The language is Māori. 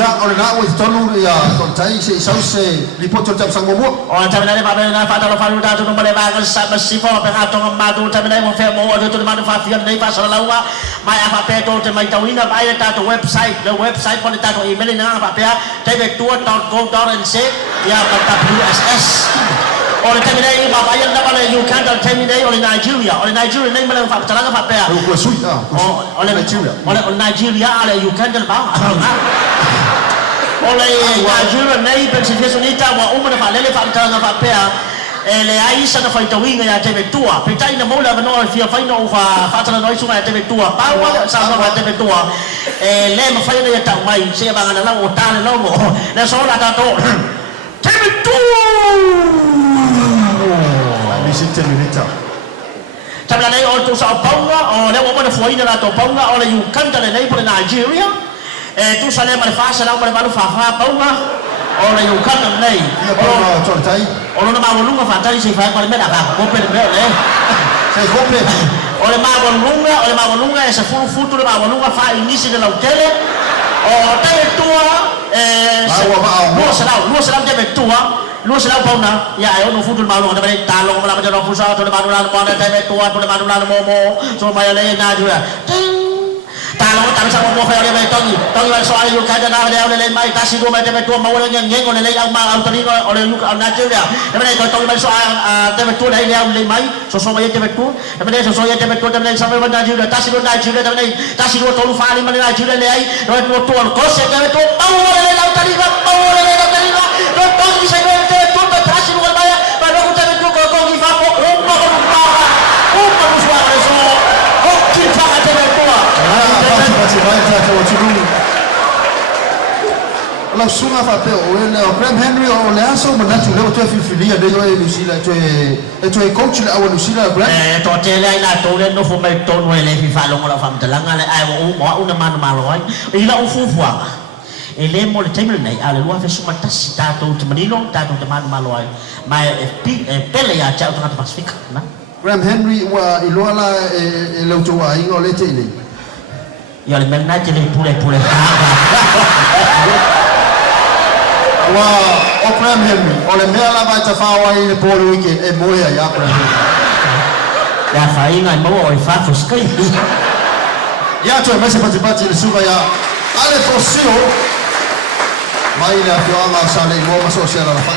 ya oleh nak wis tonu ya ton cai se sause lipot jam sang momo o ta bena ba bena fa ta lo fa lu da tu no bale ba ga sa ba si fo pe ha to ma tu ta bena mo fe mo o tu ma fa fi nei fa sa la wa mai apa pe to te mai tawina ba ya ta to website the website pon ta to email na apa pe te be tu.com.nz ya pa WSS oleh terminate ba bayan na bale you can't terminate oleh Nigeria nei bale fa ta la fa pe ko sui oleh Nigeria oleh Nigeria ale you can't ba oleh Nigeria nei pensiero unita wa umma fa le fa ta la fa pe le aisa na fa tawinga ya te tua pe tai na mola no fia fa no fa ta na noi sunga ya te tua pa wa sa fa te tua le ma fa ya ta mai se ba ngana la o ta le lo mo le so la ta to te tua Vicente Lunita. Tabla nei o tu sa paunga o le mo na foi na to paunga o le you canta le nei por Nigeria tu sa le ma fa sa la mo ba fa paunga o le you canta nei o ton tai o no ma volunga fa tai si fa pa me da ba ko pe le sei compre o le ma volunga e se fu futuro ma volunga fa inizi della hotel o te tua lo sa te tua lu selalu pauna ya ayo no futul malu ada balik talong malam ada fusa tu malu lalu ada tebe tua tu malu lalu momo so maya le na juga talong sama mo fa le tongi soal yu kada na le mai tasi do mai tebe tua mau le ngeng le yang ma autorino ole yu na juga tebe ko tongi soal tebe tua le mai so maya tebe tua tebe so ya tebe tua tebe sama na juga tasi do tebe tasi do tolu fa le na juga le ai do tua ko se tebe tua mau le autorino tongi se la sunga fa pe o le o Graham Henry o le aso mo na tu le o tu fifilia de yo e Lucila tu e coach le o Lucila Graham to te le na to le no fo mai to no le fi fa lo la fam te la ngale ai o mo una man ma lo ai i la o fu fua e le mo le time nei ale lo fa suma tasi ta to te manino ta to te man ma lo ai mai pele ya cha to na Pacific na Graham Henry wa i lo la e le to wa i o le te le ya le men na te le pure wa o Graham Henry o le mea la vai ta fa wa i le polo weekend e moya ya Graham Henry ya fa inga mo o fa fo skai ya to me se pati le suga ya ale fosio mai la fiama sa le mo ma so sia la fa